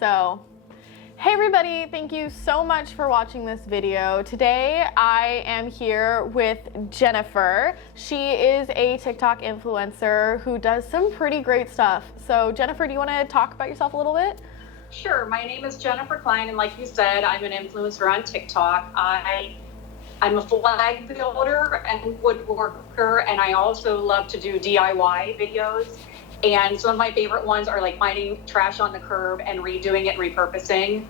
So, hey everybody, thank you so much for watching this video. Today I am here with Jennifer. She is a TikTok influencer who does some pretty great stuff. So Jennifer, do you want to talk about yourself a little bit? Sure. My name is Jennifer Klein, and like you said, I'm an influencer on TikTok. I'm a flag builder and woodworker, and I also love to do DIY videos. And some of my favorite ones are like finding trash on the curb and redoing it, repurposing.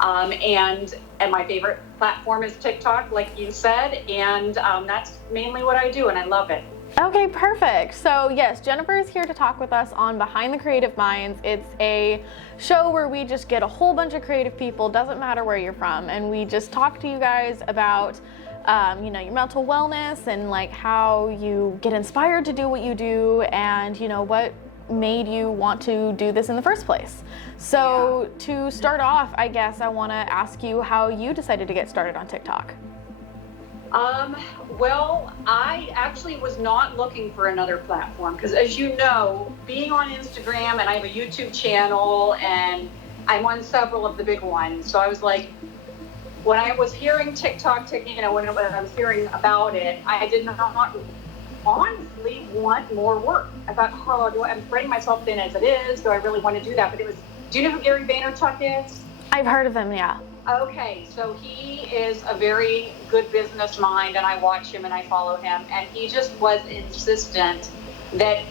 And my favorite platform is TikTok, like you said, and that's mainly what I do, and I love it. Okay, perfect. So yes, Jennifer is here to talk with us on Behind the Creative Minds. It's a show where we just get a whole bunch of creative people, doesn't matter where you're from, and we just talk to you guys about your mental wellness and like how you get inspired to do what you do, and what made you want to do this in the first place. So to start off, I guess I want to ask you how you decided to get started on TikTok. Well, I actually was not looking for another platform because, as you know, being on Instagram, and I have a YouTube channel, and I'm on several of the big ones. So I was like, when I was hearing TikTok, when I was hearing about it, I did not honestly want more work. I thought, I'm spreading myself thin as it is. Do I really want to do that? But do you know who Gary Vaynerchuk is? I've heard of him, yeah. Okay, so he is a very good business mind, and I watch him and I follow him, and he just was insistent that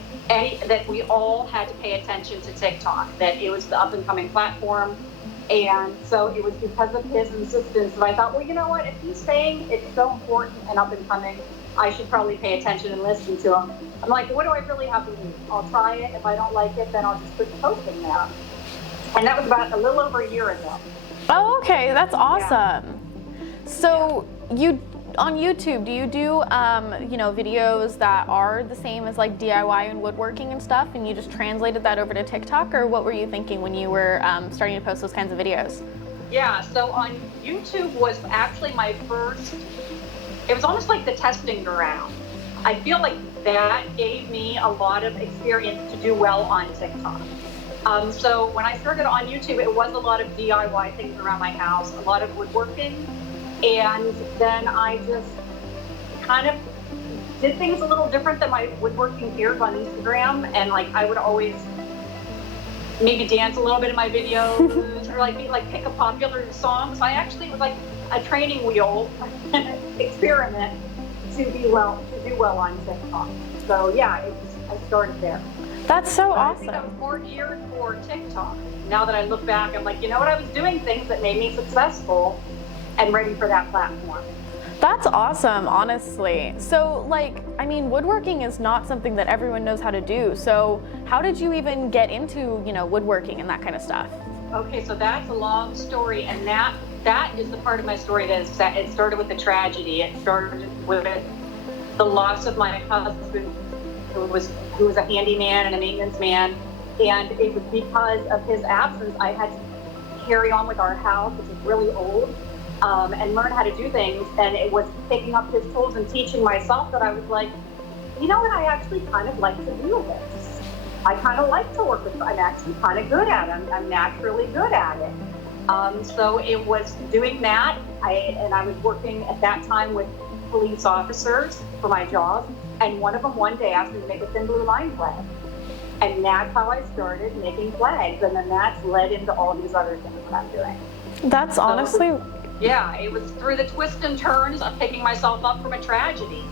we all had to pay attention to TikTok, that it was the up-and-coming platform. And so it was because of his insistence that I thought, well, you know what, if he's saying it's so important and up-and-coming, I should probably pay attention and listen to him. I'm like, what do I really have to do? I'll try it. If I don't like it, then I'll just quit posting there. And that was about a little over a year ago. Oh, okay, that's awesome. Yeah. So you on YouTube, do you do videos that are the same as like DIY and woodworking and stuff, and you just translated that over to TikTok, or what were you thinking when you were starting to post those kinds of videos? Yeah, so on YouTube was actually my first. It was almost like the testing ground. I feel like that gave me a lot of experience to do well on TikTok. So when I started on YouTube, it was a lot of DIY things around my house, a lot of woodworking, and then I just kind of did things a little different than my woodworking peers on Instagram, and like I would always maybe dance a little bit in my videos or pick a popular song. So I actually was like a training wheel experiment to do well on TikTok. So yeah, I started there. That's so awesome. I think I was more geared for TikTok. Now that I look back, I'm like, I was doing things that made me successful and ready for that platform. That's awesome, honestly. So woodworking is not something that everyone knows how to do. So how did you even get into, woodworking and that kind of stuff? Okay, so that's a long story, and that is the part of my story that it started with the tragedy. It started with the loss of my husband, who was a handyman and a maintenance man, and it was because of his absence I had to carry on with our house, which is really old, and learn how to do things. And it was picking up his tools and teaching myself that I was like, you know what, I actually kind of like to do this. I kind of like to work with. I'm actually kind of good at it. I'm naturally good at it. So it was doing that. I was working at that time with police officers for my job. And one of them one day asked me to make a thin blue line flag. And that's how I started making flags. And then that's led into all these other things that I'm doing. That's honestly... it was through the twists and turns of picking myself up from a tragedy.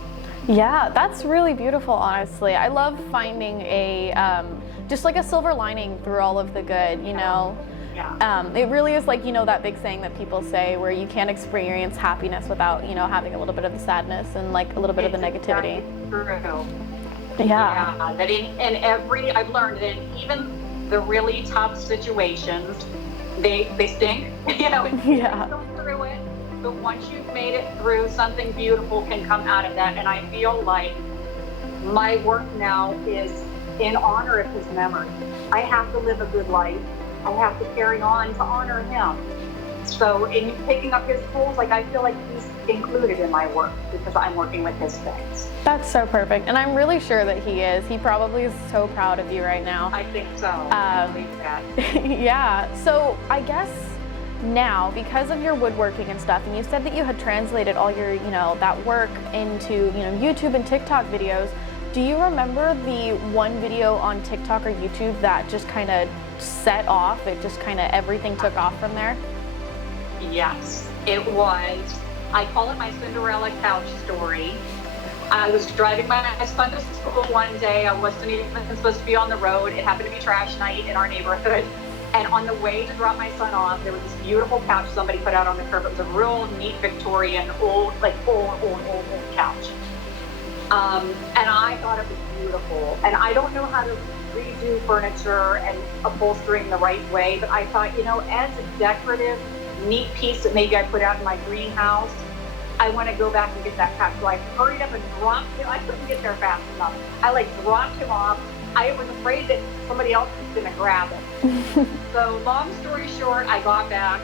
Yeah, that's really beautiful, honestly. I love finding just like a silver lining through all of the good, Yeah. It really is like, that big saying that people say where you can't experience happiness without, having a little bit of the sadness and like a little bit of the negativity. True. Yeah. That I've learned that even the really tough situations, they stink, Yeah. Go through it, but once you've made it through, something beautiful can come out of that. And I feel like my work now is in honor of his memory. I have to live a good life. I have to carry on to honor him. So in picking up his tools, like I feel like he's included in my work because I'm working with his things. That's so perfect. And I'm really sure that he is. He probably is so proud of you right now. I think so. I believe that. Yeah. So I guess now, because of your woodworking and stuff, and you said that you had translated all your, that work into, YouTube and TikTok videos, do you remember the one video on TikTok or YouTube that just kind of set off? It just kind of everything took off from there? Yes, it was. I call it my Cinderella couch story. I was driving my son to school one day. I wasn't even supposed to be on the road. It happened to be trash night in our neighborhood. And on the way to drop my son off, there was this beautiful couch somebody put out on the curb. It was a real neat Victorian, old couch. And I thought it was beautiful. And I don't know how to redo furniture and upholstering the right way, but I thought, as a decorative, neat piece that maybe I put out in my greenhouse, I want to go back and get that couch. So I hurried up and dropped him. I couldn't get there fast enough. I dropped him off. I was afraid that somebody else was going to grab it. So long story short, I got back.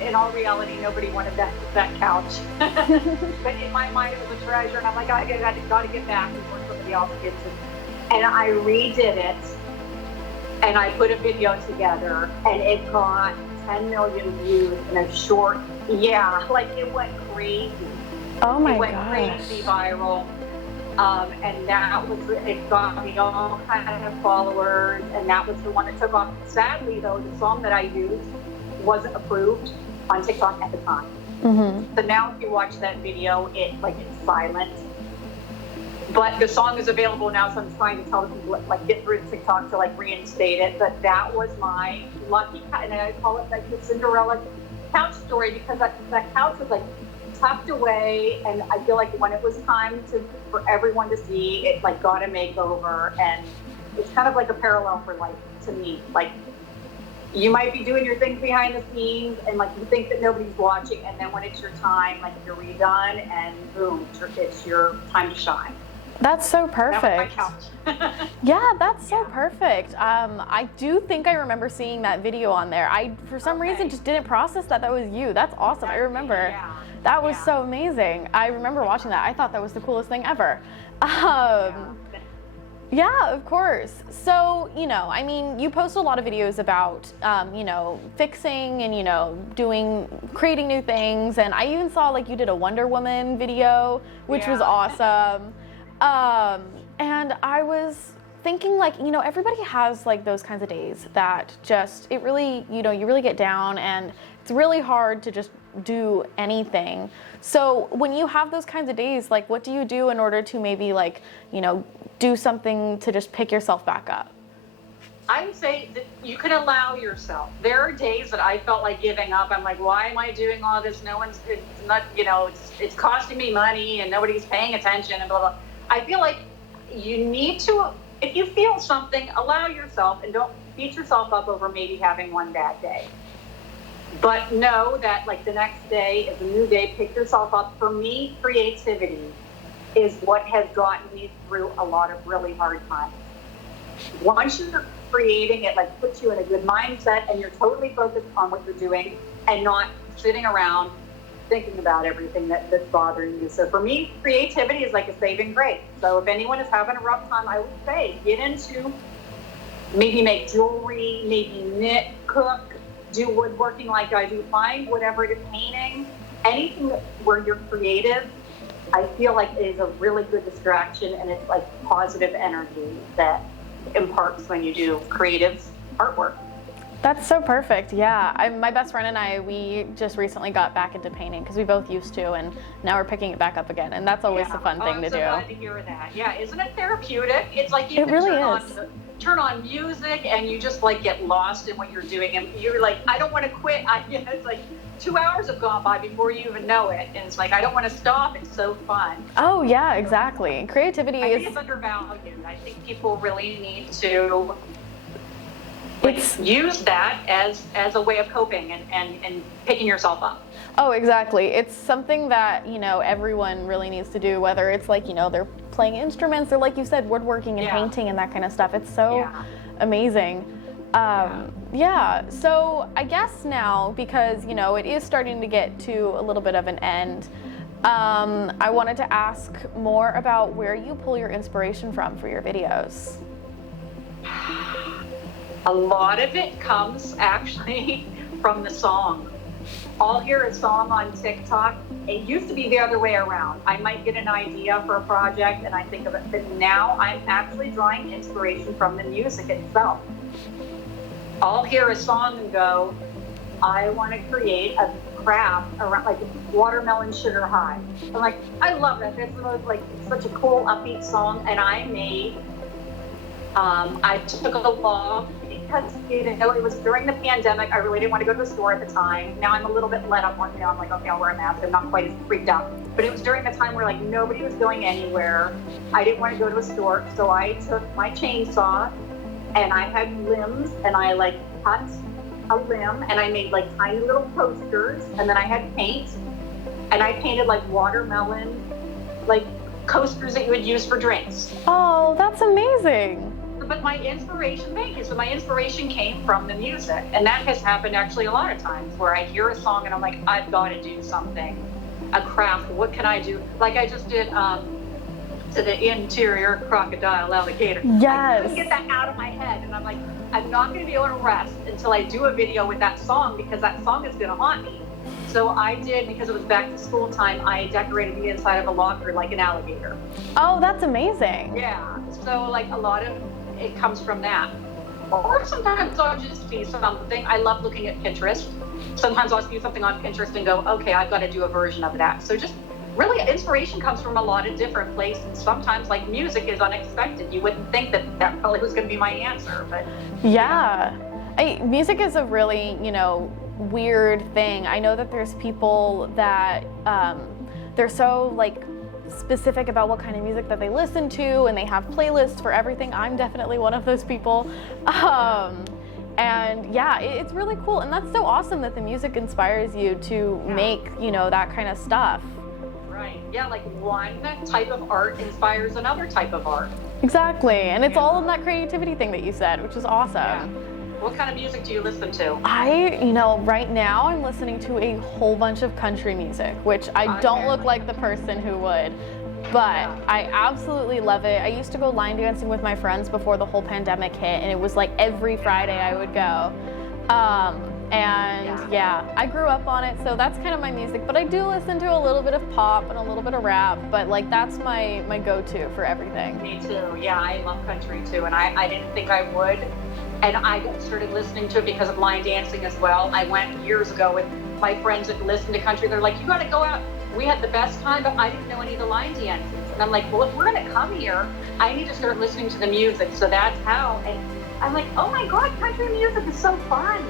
In all reality, nobody wanted that couch. But in my mind, it was a treasure. And I'm like, I got to get back before somebody else gets it. And I redid it. And I put a video together. And it got 10 million views in a short, it went crazy. Oh my gosh. It went crazy viral. And it got me all kind of followers, and that was the one that took off. Sadly, though, the song that I used wasn't approved on TikTok at the time. Mm-hmm. So now if you watch that video, it's silent. But the song is available now, so I'm trying to tell people, get through TikTok to, reinstate it. But that was my lucky, and I call it, the Cinderella couch story, because that couch was, tucked away, and I feel like when it was time for everyone to see, it got a makeover, and it's kind of like a parallel for life to me. You might be doing your things behind the scenes, and you think that nobody's watching, and then when it's your time, you're redone, and boom, it's your time to shine. That's so perfect. That was my couch. Yeah, that's so perfect. I do think I remember seeing that video on there. I, for some reason, just didn't process that was you. That's awesome. I remember. Yeah. That was so amazing. I remember watching that. I thought that was the coolest thing ever. Yeah, of course. So, you post a lot of videos about, fixing and, creating new things. And I even saw, you did a Wonder Woman video, which was awesome. And I was thinking, everybody has, those kinds of days that just, it really, you really get down, and it's really hard to just do anything. So when you have those kinds of days, what do you do in order to maybe do something to just pick yourself back up? I would say that you can allow yourself. There are days that I felt like giving up. I'm like, why am I doing all this? No one's, it's not, it's costing me money and nobody's paying attention and blah, blah. I feel like you need to, if you feel something, allow yourself, and don't beat yourself up over maybe having one bad day. But know that the next day is a new day. Pick yourself up. For me, creativity is what has gotten me through a lot of really hard times. Once you're creating, it puts you in a good mindset, and you're totally focused on what you're doing and not sitting around thinking about everything that's bothering you. So for me, creativity is like a saving grace. So if anyone is having a rough time, I would say get into, maybe make jewelry, maybe knit, cook, do woodworking like I do, find whatever it is, painting, anything where you're creative. I feel like it is a really good distraction, and it's positive energy that imparts when you do creative artwork. That's so perfect. Yeah, my best friend and I, we just recently got back into painting because we both used to, and now we're picking it back up again, and that's always a fun thing to do. I'm so glad to hear that. Yeah, isn't it therapeutic? It's like you can really turn on music, and you just get lost in what you're doing, and you're like, I don't want to quit. It's 2 hours have gone by before you even know it, and it's I don't want to stop. It's so fun. Oh yeah, exactly. Creativity I think it's undervalued. I think people really need to use that as a way of coping and picking yourself up. Oh, exactly. It's something that, everyone really needs to do, whether it's they're playing instruments or, like you said, woodworking and painting and that kind of stuff. It's so amazing. Yeah, so I guess now, because, you know, it is starting to get to a little bit of an end, I wanted to ask more about where you pull your inspiration from for your videos. A lot of it comes actually from the song. I'll hear a song on TikTok. It used to be the other way around. I might get an idea for a project and I think of it, but now I'm actually drawing inspiration from the music itself. I'll hear a song and go, I want to create a craft around like watermelon sugar high. I'm like, I love that. That's the most, like, such a cool upbeat song. And I made, I took a log because, you know, it was during the pandemic. I really didn't want to go to the store at the time. Now I'm a little bit let up on, you know, I'm like, okay, I'll wear a mask. I'm not quite as freaked out. But it was during the time where like nobody was going anywhere. I didn't want to go to a store. So I took my chainsaw and I had limbs and I like cut a limb and I made like tiny little coasters, and then I had paint and I painted like watermelon, like coasters that you would use for drinks. Oh, that's amazing. But my inspiration, thank you. So my inspiration came from the music, and that has happened actually a lot of times where I hear a song and I'm like, I've got to do something, a craft. What can I do? Like I just did to the interior crocodile alligator. Yes. I couldn't get that out of my head, and I'm like, I'm not going to be able to rest until I do a video with that song because that song is going to haunt me. So I did, because it was back to school time, I decorated the inside of a locker like an alligator. Oh, that's amazing. Yeah. So like a lot of it comes from that. Or sometimes I'll just see something. I love looking at Pinterest. Sometimes I'll see something on Pinterest and go, okay, I've got to do a version of that. So just really inspiration comes from a lot of different places. Sometimes like music is unexpected. You wouldn't think that that probably was going to be my answer, but yeah. Music is a really, you know, weird thing. I know that there's people that they're so like specific about what kind of music that they listen to, and they have playlists for everything. I'm definitely one of those people. And yeah, it's really cool, and that's so awesome that the music inspires you to make, you know, that kind of stuff. Right. Yeah, like one type of art inspires another type of art. Exactly, and it's all in that creativity thing that you said, which is awesome. Yeah. What kind of music do you listen to? You know, right now I'm listening to a whole bunch of country music, which I don't look like the person who would, but I absolutely love it. I used to go line dancing with my friends before the whole pandemic hit, and it was like every Friday I would go. And yeah, I grew up on it, so that's kind of my music, but I do listen to a little bit of pop and a little bit of rap, but like that's my go-to for everything. Me too. Yeah, I love country too, and I didn't think I would. And I started listening to it because of line dancing as well. I went years ago with my friends that listened to country. They're like, you got to go out. We had the best time, but I didn't know any of the line dances. And I'm like, well, if we're going to come here, I need to start listening to the music. So that's how. And I'm like, oh my God, country music is so fun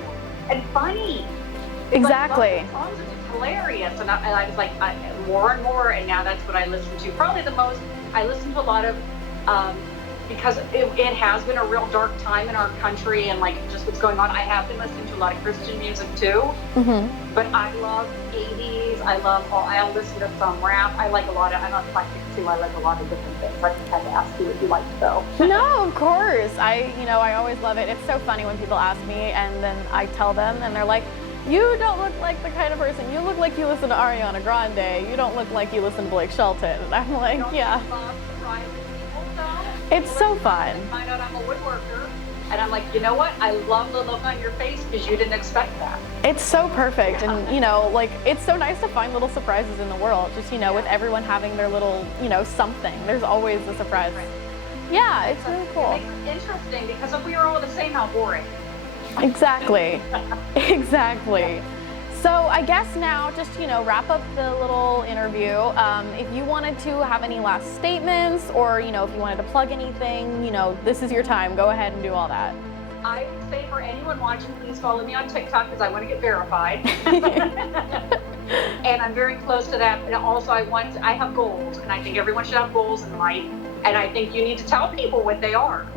and funny. Exactly. Like, the songs are just hilarious. And I was like, more and more. And now that's what I listen to. Probably the most. I listen to a lot of, because it has been a real dark time in our country and like just what's going on. I have been listening to a lot of Christian music too, but I love 80s. I'll listen to some rap. I'm eclectic too. I like a lot of different things. I just had to ask you what you like though. No, of course. I always love it. It's so funny when people ask me and then I tell them and they're like, you don't look like the kind of person. You look like you listen to Ariana Grande. You don't look like you listen to Blake Shelton. And I'm like, yeah. It's so fun. I find out I'm a woodworker, and I'm like, you know what? I love the look on your face because you didn't expect that. It's so perfect, and you know, like it's so nice to find little surprises in the world. Just with everyone having their little, something. There's always a surprise. Right. Yeah, it's really cool. It makes it interesting because if we were all the same, how boring. Exactly. Exactly. So I guess now, just wrap up the little interview. If you wanted to have any last statements, or if you wanted to plug anything, this is your time. Go ahead and do all that. I would say for anyone watching, please follow me on TikTok because I want to get verified. And I'm very close to that. And also, I have goals, and I think everyone should have goals in life. And I think you need to tell people what they are.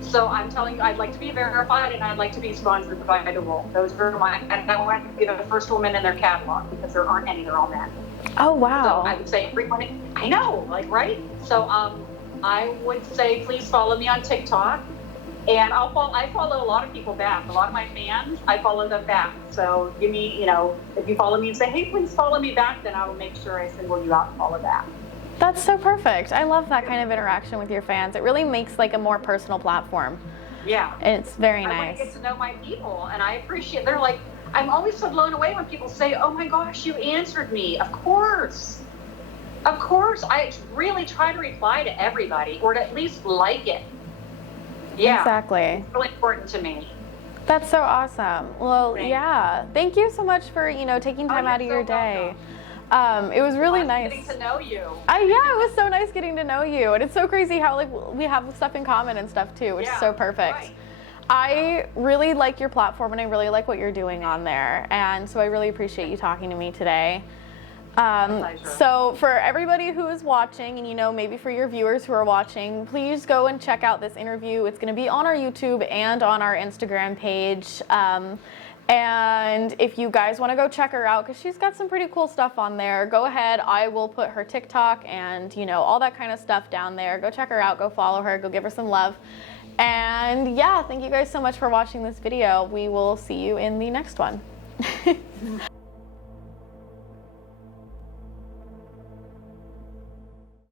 So I'm telling you, I'd like to be verified and I'd like to be sponsored by the Wool. Those are and I want to be the first woman in their catalog because there aren't any, they're all men. Oh, wow. So I would say everyone, I know, right? So I would say please follow me on TikTok. And I follow a lot of people back. A lot of my fans, I follow them back. So give me, if you follow me and say, hey, please follow me back, then I will make sure I single you out and follow back. That's so perfect. I love that kind of interaction with your fans. It really makes like a more personal platform. Yeah. It's very nice. I want to get to know my people, and I appreciate, they're like, I'm always so blown away when people say, oh my gosh, you answered me. Of course. Of course. I really try to reply to everybody, or to at least like it. Yeah. Exactly. It's really important to me. That's so awesome. Well, Thanks. Yeah. Thank you so much for, taking time out of your day. Welcome. It was really nice getting to know you. Yeah, it was so nice getting to know you. And it's so crazy how like we have stuff in common and stuff too, which is so perfect. Right. I really like your platform and I really like what you're doing on there. And so I really appreciate you talking to me today. So for everybody who is watching, and maybe for your viewers who are watching, please go and check out this interview. It's going to be on our YouTube and on our Instagram page. And if you guys want to go check her out, because she's got some pretty cool stuff on there, go ahead. I will put her TikTok and, all that kind of stuff down there. Go check her out. Go follow her. Go give her some love. And yeah, thank you guys so much for watching this video. We will see you in the next one.